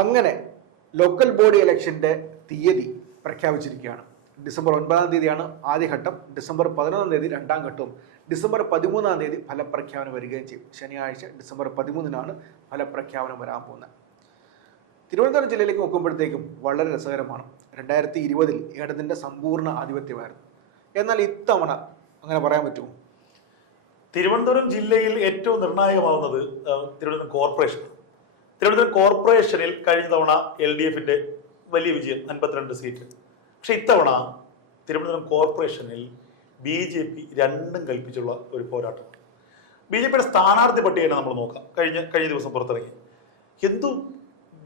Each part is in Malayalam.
അങ്ങനെ ലോക്കൽ ബോഡി ഇലക്ഷന്റെ തീയതി പ്രഖ്യാപിച്ചിരിക്കുകയാണ്. ഡിസംബർ ഒൻപതാം തീയതിയാണ് ആദ്യഘട്ടം. ഡിസംബർ പതിനൊന്നാം തീയതി രണ്ടാം ഘട്ടവും. ഡിസംബർ പതിമൂന്നാം തീയതി ഫലപ്രഖ്യാപനം വരികയും ചെയ്യും. ശനിയാഴ്ച ഡിസംബർ പതിമൂന്നിനാണ് ഫലപ്രഖ്യാപനം വരാൻ പോകുന്നത്. തിരുവനന്തപുരം ജില്ലയിലേക്ക് നോക്കുമ്പോഴത്തേക്കും വളരെ രസകരമാണ്. രണ്ടായിരത്തി ഇരുപതിൽ ഇടതിന്റെ സമ്പൂർണ ആധിപത്യമായിരുന്നു. എന്നാൽ ഇത്തവണ അങ്ങനെ പറയാൻ പറ്റുമോ? തിരുവനന്തപുരം ജില്ലയിൽ ഏറ്റവും നിർണായകമാവുന്നത് തിരുവനന്തപുരം കോർപ്പറേഷൻ തിരുവനന്തപുരം കോർപ്പറേഷനിൽ കഴിഞ്ഞ തവണ എൽ ഡി എഫിന്റെ വലിയ വിജയം അൻപത്തിരണ്ട് സീറ്റ്. പക്ഷെ ഇത്തവണ തിരുവനന്തപുരം കോർപ്പറേഷനിൽ ബി ജെ പി രണ്ടും കൽപ്പിച്ചുള്ള ഒരു പോരാട്ടം. ബി ജെ പിയുടെ സ്ഥാനാർത്ഥി പട്ടികയാണ് നമ്മൾ നോക്കാം. കഴിഞ്ഞ കഴിഞ്ഞ ദിവസം പുറത്തിറങ്ങി. എന്തു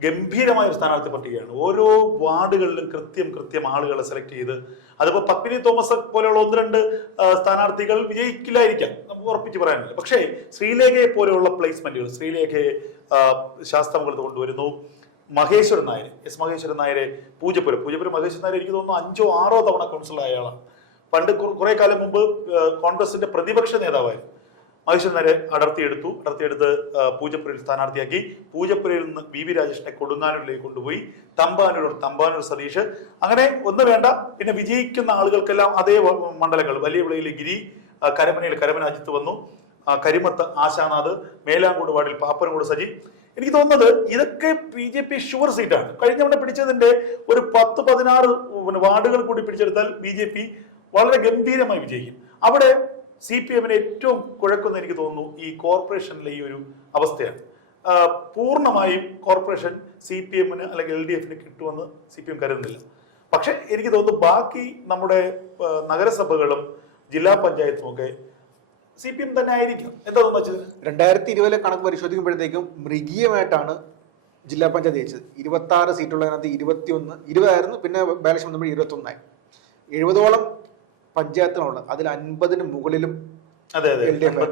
ഗംഭീരമായ ഒരു സ്ഥാനാർത്ഥി പട്ടികയാണ് ഓരോ വാർഡുകളിലും കൃത്യം കൃത്യം ആളുകളെ സെലക്ട് ചെയ്ത് അതിപ്പോ പത്മിനി തോമസ് പോലെയുള്ള ഒന്ന് രണ്ട് സ്ഥാനാർത്ഥികൾ വിജയിക്കില്ലായിരിക്കാം. നമുക്ക് ഉറപ്പിച്ച് പറയാനില്ല. പക്ഷേ ശ്രീലേഖയെ പോലെയുള്ള പ്ലേസ്മെന്റുകൾ ശ്രീലേഖയെ ശാസ്ത്രമുഖത്ത് കൊണ്ടുവരുന്നു. മഹേശ്വരൻ നായർ എസ് മഹേശ്വരൻ നായരെ പൂജപ്പുരം. പൂജപ്പുരം മഹേശ്വരൻ നായർ എനിക്ക് തോന്നുന്നു അഞ്ചോ ആറോ തവണ കൗൺസിലർ ആളാണ്. പണ്ട് കുറെ കാലം മുമ്പ് കോൺഗ്രസിന്റെ പ്രതിപക്ഷ നേതാവായിരുന്നു. മഹേശ്വരൻ നായരെ അടർത്തിയെടുത്തു അടർത്തിയെടുത്ത് പൂജപ്പുരയിൽ സ്ഥാനാർത്ഥിയാക്കി. പൂജപ്പുരയിൽ നിന്ന് വി വി രാജേഷിനെ കൊടുങ്ങാനൂരിലേക്ക് കൊണ്ടുപോയി. തമ്പാനൂർ തമ്പാനൂർ സതീഷ്. അങ്ങനെ ഒന്ന് വേണ്ട പിന്നെ വിജയിക്കുന്ന ആളുകൾക്കെല്ലാം അതേ മണ്ഡലങ്ങൾ. വലിയ വിളയിലെ ഗിരി കരമനയിൽ കരമന അജിത്ത് വന്നു. കരിമത്ത് ആശാനാഥ് മേലാങ്കോട് വാർഡിൽ പാപ്പനങ്കോട് സജി. എനിക്ക് തോന്നുന്നത് ഇതൊക്കെ ബി ജെ പി ഷുവർ സീറ്റാണ്. കഴിഞ്ഞ തവണ പിടിച്ചതിന്റെ ഒരു പത്ത് പതിനാറ് വാർഡുകൾ കൂടി പിടിച്ചെടുത്താൽ ബി ജെ പി വളരെ ഗംഭീരമായി വിജയിക്കും. അവിടെ സി പി എമ്മിനെ ഏറ്റവും കുഴക്കുന്ന എനിക്ക് തോന്നുന്നു ഈ കോർപ്പറേഷനിലെ ഈ ഒരു അവസ്ഥയാണ്. പൂർണമായും കോർപ്പറേഷൻ സി പി എമ്മിന് അല്ലെങ്കിൽ എൽ ഡി എഫിന് കിട്ടുമെന്ന് സി പി എം കരുതുന്നില്ല. പക്ഷെ എനിക്ക് തോന്നുന്നു ബാക്കി നമ്മുടെ നഗരസഭകളും ജില്ലാ പഞ്ചായത്തും ഒക്കെ സി പി എം തന്നെ ആയിരിക്കും. എന്താ തോന്നുന്നത് രണ്ടായിരത്തി ഇരുപതിലെ കണക്ക് പരിശോധിക്കുമ്പോഴത്തേക്കും മൃഗീയമായിട്ടാണ് ജില്ലാ പഞ്ചായത്ത് ജയിച്ചത്. ഇരുപത്തി ആറ് സീറ്റുള്ളതിനകത്ത് ഇരുപത്തി ഒന്ന് ഇരുപതായിരുന്നു. പിന്നെ ബാലൻസ് വന്നപ്പോൾ ഇരുപത്തൊന്നായി. എഴുപതോളം പഞ്ചായത്തുകളുണ്ട് അതിൽ അൻപതിന് മുകളിലും എൽ ഡി എഫ്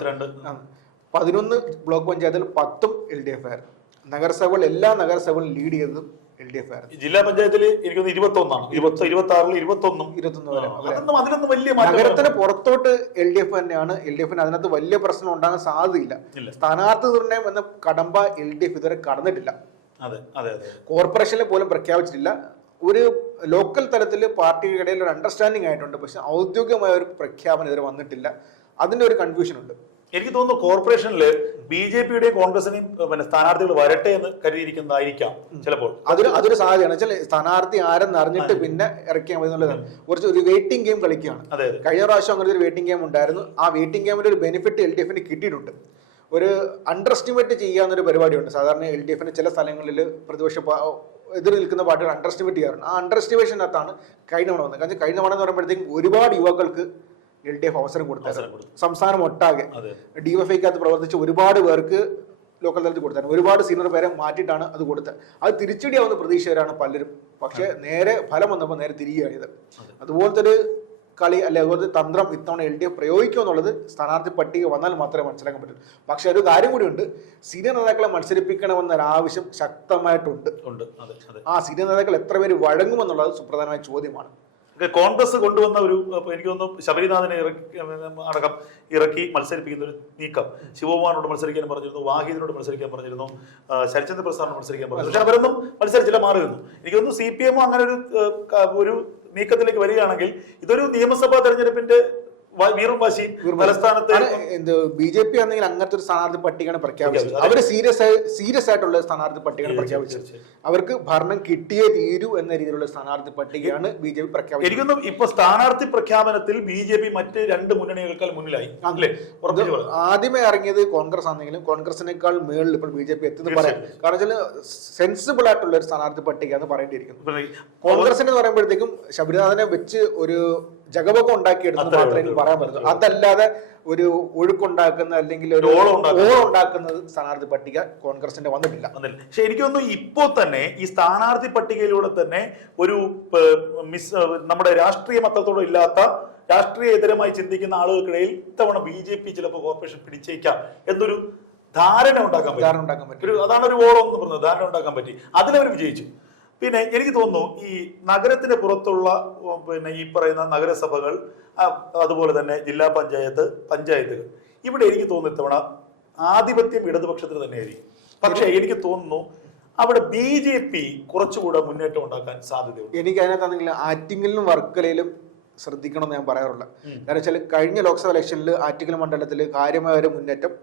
പതിനൊന്ന് ബ്ലോക്ക് പഞ്ചായത്തിൽ പത്തും എൽ ഡി എഫ് ആയിരുന്നു. നഗരസഭകൾ എല്ലാ നഗരസഭകളും ലീഡ് ചെയ്തതും എൽ ഡി എഫ് ആയിരുന്നു. ജില്ലാ പഞ്ചായത്തിൽ എനിക്കൊന്ന് ഇരുപത്തി ഒന്നാണ് ഇരുപത്തി ആറിൽ ഇരുപത്തി ഒന്നും വലിയ നഗരത്തിന് പുറത്തോട്ട് എൽ ഡി എഫ് തന്നെയാണ്. എൽ ഡി എഫിന് അതിനകത്ത് വലിയ പ്രശ്നം ഉണ്ടാകാൻ സാധ്യതയില്ല. സ്ഥാനാർത്ഥി നിർണയം എന്ന കടമ്പ എൽ ഡി എഫ് ഇതുവരെ കടന്നിട്ടില്ല. കോർപ്പറേഷനിൽ പോലും പ്രഖ്യാപിച്ചിട്ടില്ല. ഒരു ലോക്കൽ തലത്തിൽ പാർട്ടിക്കിടയിൽ ഒരു അണ്ടർസ്റ്റാൻഡിംഗ് ആയിട്ടുണ്ട്. പക്ഷെ ഔദ്യോഗികമായ ഒരു പ്രഖ്യാപനം ഇതുവരെ വന്നിട്ടില്ല. അതിന്റെ ഒരു കൺഫ്യൂഷൻ ഉണ്ട്. എനിക്ക് തോന്നുന്നു കോർപ്പറേഷനിൽ ബി ജെ പിയുടെയും കോൺഗ്രസിനെയും പിന്നെ സ്ഥാനാർത്ഥികൾ വരട്ടെ എന്ന് കരുതിയിരിക്കുന്നതായിരിക്കാം ചിലപ്പോൾ. അതൊരു അതൊരു സാധ്യതയാണ്. വെച്ചാൽ സ്ഥാനാർത്ഥി ആരെന്ന് അറിഞ്ഞിട്ട് പിന്നെ ഇറക്കിയാൽ മതി എന്നുള്ളത് കുറച്ച് ഒരു വെയിറ്റിംഗ് ഗെയിം കളിക്കുകയാണ്. കഴിഞ്ഞ പ്രാവശ്യം അങ്ങനെ ഒരു വെയിറ്റിംഗ് ഗെയിം ഉണ്ടായിരുന്നു. ആ വെയിറ്റിംഗ് ഗെയിമിന്റെ ഒരു ബെനിഫിറ്റ് എൽ ഡി എഫിന് കിട്ടിയിട്ടുണ്ട്. ഒരു അണ്ടർ എസ്റ്റിമേറ്റ് ചെയ്യാന്നൊരു പരിപാടിയുണ്ട്. സാധാരണ എൽ ഡി എഫിന് ചില സ്ഥലങ്ങളിൽ പ്രതിപക്ഷ എതിർ നിൽക്കുന്ന പാർട്ടികൾ അണ്ടർ എസ്റ്റിമേറ്റ് ചെയ്യാറുണ്ട്. ആ അണ്ടർ എസ്റ്റിമേഷനകത്താണ് കഴിഞ്ഞ തവണ വന്നത്. കാരണം കഴിഞ്ഞ തവണ എന്ന് പറയുമ്പോഴത്തേക്കും ഒരുപാട് യുവാക്കൾക്ക് എൽ ഡി എഫ് അവസരം കൊടുത്ത. കൊടുത്തായിരുന്നു സംസ്ഥാനം ഒട്ടാകെ. ഡി എഫ് ഐക്കകത്ത് പ്രവർത്തിച്ച ഒരുപാട് പേർക്ക് ലോക്കൽ തലത്തിൽ കൊടുത്തായിരുന്നു ഒരുപാട് സീനിയർ പേരെ മാറ്റിയിട്ടാണ് അത് കൊടുത്തത്. അത് തിരിച്ചടിയാവുന്ന പ്രതീക്ഷകരാണ് പലരും. പക്ഷേ നേരെ ഫലം വന്നപ്പോൾ നേരെ തിരികെയായത്. അതുപോലത്തെ ഒരു കളി അല്ലെ ഒരു തന്ത്രം ഇത്തവണ എൽ ഡി എഫ് പ്രയോഗിക്കുക എന്നുള്ളത് സ്ഥാനാർത്ഥി പട്ടിക വന്നാൽ മാത്രമേ മനസ്സിലാക്കാൻ പറ്റൂ. പക്ഷേ ഒരു കാര്യം കൂടിയുണ്ട് സീനിയർ നേതാക്കളെ മത്സരിപ്പിക്കണമെന്നൊരാവശ്യം ശക്തമായിട്ടുണ്ട്. ഉണ്ട്. ആ സീനിയർ നേതാക്കൾ എത്ര പേര് വഴങ്ങുമെന്നുള്ളത് സുപ്രധാനമായ ചോദ്യമാണ്. കോൺഗ്രസ് കൊണ്ടുവന്ന ഒരു എനിക്ക് തോന്നുന്നു ശബരിനാഥനെ ഇറക്കി അടക്കം ഇറക്കി മത്സരിപ്പിക്കുന്ന ഒരു നീക്കം. ശിവകുമാറിനോട് മത്സരിക്കാൻ പറഞ്ഞിരുന്നു വാഹിദിനോട് മത്സരിക്കാൻ പറഞ്ഞിരുന്നു ശരചന്ദ്ര പ്രസാദിനോട് മത്സരിക്കാൻ പറഞ്ഞു പക്ഷെ അവരൊന്നും മത്സരിച്ചില്ല മാറി നിന്നു എനിക്ക് തോന്നുന്നു സി പി എമ്മും അങ്ങനെ ഒരു ഒരു നീക്കത്തിലേക്ക് വരികയാണെങ്കിൽ ഇതൊരു നിയമസഭാ തെരഞ്ഞെടുപ്പിന്റെ വീറും തലസ്ഥാനത്തെ എന്ത് ബി ജെ പി ആണെങ്കിൽ അങ്ങനത്തെ ഒരു സ്ഥാനാർത്ഥി പട്ടികയാണ് പ്രഖ്യാപിച്ചത്. അവർ സീരിയസ് ആയി സീരിയസ് ആയിട്ടുള്ള സ്ഥാനാർത്ഥി പട്ടികയാണ് പ്രഖ്യാപിച്ചത്. അവർക്ക് ഭരണം കിട്ടിയേ തീരൂ എന്ന രീതിയിലുള്ള സ്ഥാനാർത്ഥി പട്ടികയാണ് ബി ജെ പി പ്രഖ്യാപിച്ചത്. എനിക്കൊന്നും ഇപ്പൊ സ്ഥാനാർത്ഥി പ്രഖ്യാപനത്തിൽ ബി ജെ പി മറ്റ് രണ്ട് മുന്നണികൾക്കാൾ മുന്നിലായി അല്ലേ. ആദ്യമേ ഇറങ്ങിയത് കോൺഗ്രസ് ആണെങ്കിലും കോൺഗ്രസിനേക്കാൾ മേളിൽ ഇപ്പോൾ ബി ജെ പി എത്തുന്നു പറയാം. കാരണം വെച്ചാൽ സെൻസിബിൾ ആയിട്ടുള്ള ഒരു സ്ഥാനാർത്ഥി പട്ടിക എന്ന് പറയേണ്ടിയിരിക്കുന്നു കോൺഗ്രസിന് എന്ന് പറയുമ്പോഴത്തേക്കും ശബരിനാഥനെ വെച്ച് ഒരു ജഗബൊക്കെ ഉണ്ടാക്കിയെടുത്ത് മാത്രമേ പറയാൻ പറ്റൂ അതല്ലാതെ ഒരു ഒഴുക്കുണ്ടാക്കുന്ന അല്ലെങ്കിൽ ഒരു ഉണ്ടാക്കുന്ന- സ്ഥാനാർത്ഥി പട്ടിക കോൺഗ്രസിന്റെ വന്നിട്ടില്ല. പക്ഷെ എനിക്കൊന്നും ഇപ്പോ തന്നെ ഈ സ്ഥാനാർത്ഥി പട്ടികയിലൂടെ തന്നെ ഒരു മിസ് നമ്മുടെ രാഷ്ട്രീയ മത്തത്തോടെ ഇല്ലാത്ത രാഷ്ട്രീയ എതിരമായി ചിന്തിക്കുന്ന ആളുകൾക്കിടയിൽ ഇത്തവണ ബി ജെ പി ചിലപ്പോൾ കോർപ്പറേഷൻ പിടിച്ചേക്കാം എന്നൊരു ധാരണ ഉണ്ടാക്കാൻ പറ്റും. അതാണ് ഒരു ഓളം എന്ന് പറഞ്ഞത്. ധാരണ ഉണ്ടാക്കാൻ പറ്റി. അതിലവർ വിജയിച്ചു. പിന്നെ എനിക്ക് തോന്നുന്നു ഈ നഗരത്തിന് പുറത്തുള്ള പിന്നെ ഈ പറയുന്ന നഗരസഭകൾ അതുപോലെ തന്നെ ജില്ലാ പഞ്ചായത്ത് പഞ്ചായത്തുകൾ. ഇവിടെ എനിക്ക് തോന്നുന്നു ഇത്തവണ ആധിപത്യം ഇടതുപക്ഷത്തിന് തന്നെയായിരിക്കും. പക്ഷേ എനിക്ക് തോന്നുന്നു അവിടെ ബി ജെ പി കുറച്ചുകൂടെ മുന്നേറ്റം ഉണ്ടാക്കാൻ സാധ്യതയുണ്ട്. എനിക്ക് അതിനകത്താണെങ്കിൽ ആറ്റിങ്ങലിലും വർക്കലയിലും ശ്രദ്ധിക്കണം എന്ന് ഞാൻ പറയാറുള്ള. കാരണം വെച്ചാൽ കഴിഞ്ഞ ലോക്സഭാ ഇലക്ഷനിൽ ആറ്റിങ്ങൽ മണ്ഡലത്തിൽ കാര്യമായ ഒരു മുന്നേറ്റം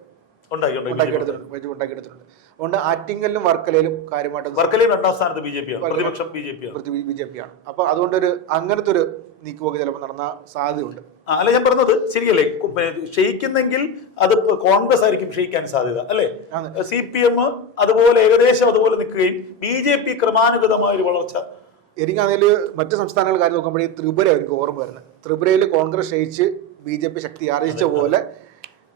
ഉണ്ടാക്കിയെടുത്തിട്ടുണ്ട് അതുകൊണ്ട് ആറ്റിങ്ങലിലും വർക്കലയിലും കാര്യമായിട്ട് വർക്കലയിൽ രണ്ടാം സ്ഥാനത്ത് ബി ജെ പി പ്രതിപക്ഷം B J P B J P ആണ് അപ്പൊ അതുകൊണ്ട് ഒരു അങ്ങനത്തെ ഒരു നീക്കുപോക്ക് ചിലപ്പോൾ നടന്ന സാധ്യതയുണ്ട്. അല്ല ഞാൻ പറഞ്ഞത് ശരിയല്ലേ? ക്ഷയിക്കുന്നെങ്കിൽ അത് കോൺഗ്രസ് ആയിരിക്കും ക്ഷയിക്കാൻ സാധ്യത അല്ലേ. സി പി എം അതുപോലെ ഏകദേശം അതുപോലെ നിൽക്കുകയും ബി ജെ പി ക്രമാനുഗതമായ ഒരു വളർച്ച. എനിക്കാണെങ്കിൽ മറ്റു മറ്റ് സംസ്ഥാനങ്ങൾ കാര്യം നോക്കുമ്പോഴേ ത്രിപുര എനിക്ക് ഓർമ്മ വരുന്നത്. ത്രിപുരയിൽ കോൺഗ്രസ് ക്ഷയിച്ച് ബി ജെ പി ശക്തി ആർജിച്ച പോലെ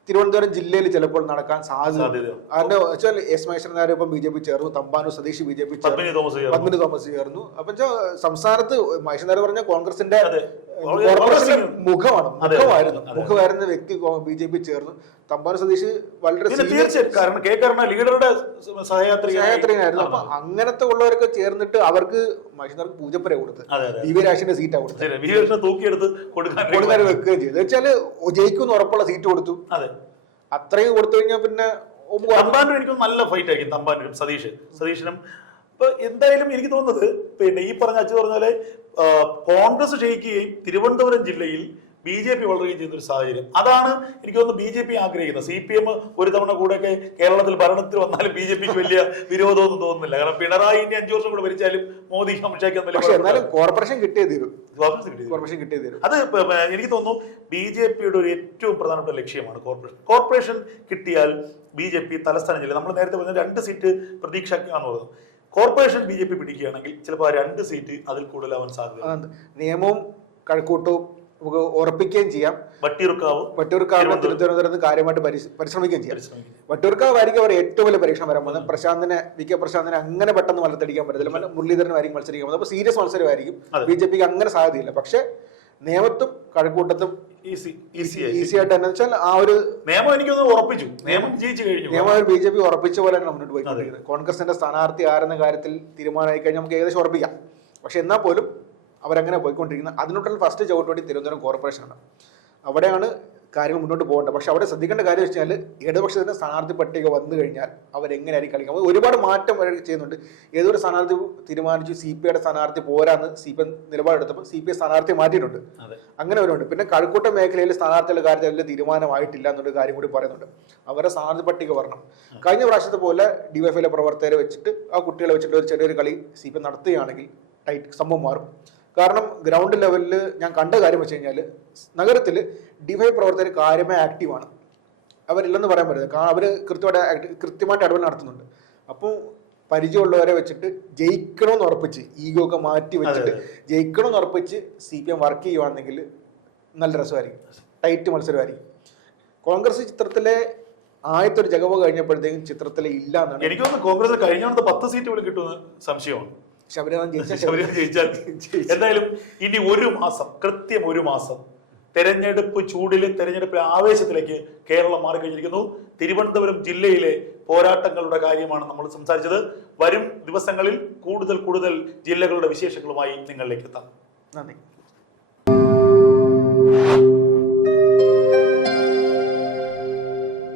തിരുവനന്തപുരം ജില്ലയിൽ ചിലപ്പോൾ നടക്കാൻ സാധ്യത സാധ്യതയുണ്ട്. അതിന്റെ വെച്ചാൽ എസ് മഹേശ്വരൻ നായർ ഇപ്പം ബി ജെ പി ചേർന്നു Thampanoor Satheesh B J P ചേർന്നു പത്മിനി തോമസ് ചേർന്നു. അപ്പൊ സംസ്ഥാനത്ത് മഹേശ്വരൻ നായർ പറഞ്ഞ കോൺഗ്രസിന്റെ മുഖമാണ്. മുഖമായിരുന്നു. മുഖമായിരുന്ന വ്യക്തി ബി ജെ പി ചേർന്നു. തമ്പാൻ സതീഷ് വളരെ കാരണം കെ കരുണ ലീഡറുടെ സഹയാത്രി സഹയാത്രികനായിരുന്നു. അപ്പൊ അങ്ങനത്തെ ഉള്ളവരൊക്കെ ചേർന്നിട്ട് അവർക്ക് മഹേശ്വരർക്ക് പൂജപ്പുര കൊടുത്ത്. ദിവ്യരാശിന്റെ സീറ്റാ കൊടുത്തത് തൂക്കിയെടുത്ത് കൊടുക്കാൻ വെക്കുകയും ചെയ്തു. വെച്ചാൽ ജയിക്കുന്ന ഉറപ്പുള്ള സീറ്റ് കൊടുത്തു. അതെ. അത്രയും കൊടുത്തു കഴിഞ്ഞാൽ പിന്നെ തമ്പാനും എനിക്ക് നല്ല ഫൈറ്റ് ആയിരിക്കും തമ്പാനും സതീഷ് സതീഷിനും ഇപ്പൊ എന്തായാലും എനിക്ക് തോന്നുന്നത് പിന്നെ ഈ പറഞ്ഞ അച്ഛൻ പറഞ്ഞ പോലെ ആ, കോൺഗ്രസ് ക്ഷയിക്കുകയും തിരുവനന്തപുരം ജില്ലയിൽ ബി ജെ പി വളരുകയും ചെയ്യുന്ന ഒരു സാഹചര്യം. അതാണ് എനിക്ക് തോന്നുന്നു ബി ജെ പി ആഗ്രഹിക്കുന്നത്. സി പി എം ഒരു തവണ കൂടെയൊക്കെ കേരളത്തിൽ ഭരണത്തിൽ വന്നാലും ബി ജെ പിക്ക് വലിയ വിരോധമൊന്നും തോന്നുന്നില്ല. കാരണം പിണറായി ഇനി അഞ്ചു വർഷം കൂടെ ഭരിച്ചാലും മോദി അമിത്ഷാക്ക് കോർപ്പറേഷൻ കിട്ടിയേ തീരും. കോർപ്പറേഷൻ കിട്ടിയേ തീരും. അത് എനിക്ക് തോന്നുന്നു ബി ജെ പിയുടെ ഒരു ഏറ്റവും പ്രധാനപ്പെട്ട ലക്ഷ്യമാണ് കോർപ്പറേഷൻ. കോർപ്പറേഷൻ കിട്ടിയാൽ ബി ജെ പി തലസ്ഥാനം ജില്ല നമ്മൾ നേരത്തെ പറഞ്ഞ രണ്ട് സീറ്റ് പ്രതീക്ഷയ്ക്കാന്ന് പറഞ്ഞത് കോർപ്പറേഷൻ ബി ജെ പി പിടിക്കുകയാണെങ്കിൽ ചിലപ്പോൾ രണ്ട് സീറ്റ് അതിൽ കൂടുതലാവാൻ സാധ്യത നിയമവും കഴക്കൂട്ടവും നമുക്ക് ഉറപ്പിക്കുകയും ചെയ്യാം. വട്ടിയൂർക്കാവ് വട്ടിയൂർക്കാവ് തിരുവനന്തപുരത്ത് കാര്യമായിട്ട് പരിശ- പരിശ്രമിക്കുകയും ചെയ്യാം. വട്ടിയൂർക്കാവായിരിക്കും അവർ ഏറ്റവും വലിയ പരീക്ഷണം വരാൻ പോകുന്നത്. പ്രശാന്തിനെ വി കെ പ്രശാന്തിനെ അങ്ങനെ പെട്ടെന്ന് മലത്തടിക്കാൻ പറ്റത്തില്ല. മുരളീധരനായിരിക്കും മത്സരിക്കാൻ പോകുന്നത്. അപ്പോൾ സീരിയസ് മത്സരമായിരിക്കും. ബി ജെ പിക്ക് അങ്ങനെ സാധ്യതയില്ല. പക്ഷേ നിയമത്തും കഴക്കൂട്ടത്തും ഈസി ഈസി ആയി ഈസി ആയിട്ട് തന്നെ വെച്ചാൽ ആ ഒരു നിയമം എനിക്കൊന്ന് ഉറപ്പിച്ചു. നിയമം ജയിച്ചു കഴിഞ്ഞു. നിയമം ബി ജെ പി ഉറപ്പിച്ച പോലെ മുന്നോട്ട് പോയിക്കൊണ്ടിരിക്കുന്നത് കോൺഗ്രസിന്റെ സ്ഥാനാർത്ഥി ആരെന്ന കാര്യത്തിൽ തീരുമാനമായി കഴിഞ്ഞാൽ നമുക്ക് ഏകദേശം ഉറപ്പിക്കാം. പക്ഷെ എന്നാൽ പോലും അവരങ്ങനെ പോയിക്കൊണ്ടിരിക്കുന്നത് അതിനോട്ടുള്ള ഫസ്റ്റ് ചവിട്ടുപടി തിരുവനന്തപുരം കോർപ്പറേഷനാണ് അവിടെയാണ് കാര്യങ്ങൾ മുന്നോട്ട് പോകേണ്ടത് പക്ഷെ അവിടെ ശ്രദ്ധിക്കേണ്ട കാര്യം വെച്ച് കഴിഞ്ഞാൽ ഇടതുപക്ഷത്തിന്റെ സ്ഥാനാർത്ഥി പട്ടിക വന്നു കഴിഞ്ഞാൽ അവരെങ്ങനെയായിരിക്കും കളിക്കുക അത് ഒരുപാട് മാറ്റം വരെ ചെയ്യുന്നുണ്ട്. ഏതൊരു സ്ഥാനാർത്ഥി തീരുമാനിച്ചു സി പി ഐയുടെ സ്ഥാനാർത്ഥി പോരാന്ന് സി പി എം നിലപാടെടുത്തപ്പോൾ സി പി ഐ സ്ഥാനാർത്ഥി മാറ്റിയിട്ടുണ്ട്. അങ്ങനെ വരുന്നുണ്ട് പിന്നെ കഴക്കൂട്ട മേഖലയിൽ സ്ഥാനാർത്ഥികളുടെ കാര്യത്തിൽ അതിൽ തീരുമാനമായിട്ടില്ല എന്നൊരു കാര്യം കൂടി പറയുന്നുണ്ട്. അവരുടെ സ്ഥാനാർത്ഥി പട്ടിക വരണം. കഴിഞ്ഞ പ്രാവശ്യത്തെ പോലെ ഡിവൈഎഫ്ഐയിലെ പ്രവർത്തകരെ വെച്ചിട്ട് ആ കുട്ടികളെ വെച്ചിട്ട് ഒരു ചെറിയൊരു കളി സി പി നടത്തുകയാണെങ്കിൽ ടൈറ്റ് സംഭവം മാറും. കാരണം ഗ്രൗണ്ട് ലെവലിൽ ഞാൻ കണ്ട കാര്യം വെച്ച് കഴിഞ്ഞാൽ നഗരത്തിൽ ഡിവൈ പ്രവർത്തകർ കാര്യമായി ആക്റ്റീവാണ് അവരില്ലെന്ന് പറയാൻ പറ്റില്ല. കാരണം അവർ കൃത്യമായിട്ട് കൃത്യമായിട്ട് ഇടപെടൽ നടത്തുന്നുണ്ട്. അപ്പോൾ പരിചയമുള്ളവരെ വെച്ചിട്ട് ജയിക്കണമെന്ന് ഉറപ്പിച്ച് ഈഗോ ഒക്കെ മാറ്റി വെച്ചിട്ട് ജയിക്കണമെന്ന് ഉറപ്പിച്ച് സി പി എം വർക്ക് ചെയ്യുവാണെങ്കിൽ നല്ല രസമായിരിക്കും. ടൈറ്റ് മത്സരമായിരിക്കും. കോൺഗ്രസ് ചിത്രത്തിലെ ആദ്യത്തെ ഒരു ജഗവ് കഴിഞ്ഞപ്പോഴത്തേക്കും ചിത്രത്തിലെ ഇല്ല എന്നാണ്. എനിക്ക് തോന്നുന്നു കോൺഗ്രസ് കഴിഞ്ഞ പത്ത് സീറ്റ് പോലും കിട്ടുമെന്ന് സംശയമാണ്. ശബരിനാഥൻ ജയിച്ചാൽ ശബരിമല ജയിച്ചാൽ എന്തായാലും ഇനി ഒരു മാസം കൃത്യം ഒരു മാസം തെരഞ്ഞെടുപ്പ് ചൂടിൽ തെരഞ്ഞെടുപ്പ് ആവേശത്തിലേക്ക് കേരളം മാറിക്കഴിഞ്ഞിരിക്കുന്നു. തിരുവനന്തപുരം ജില്ലയിലെ പോരാട്ടങ്ങളുടെ കാര്യമാണ് നമ്മൾ സംസാരിച്ചത്. വരും ദിവസങ്ങളിൽ കൂടുതൽ കൂടുതൽ ജില്ലകളുടെ വിശേഷങ്ങളുമായി നിങ്ങളിലേക്ക് എത്താം. നന്ദി.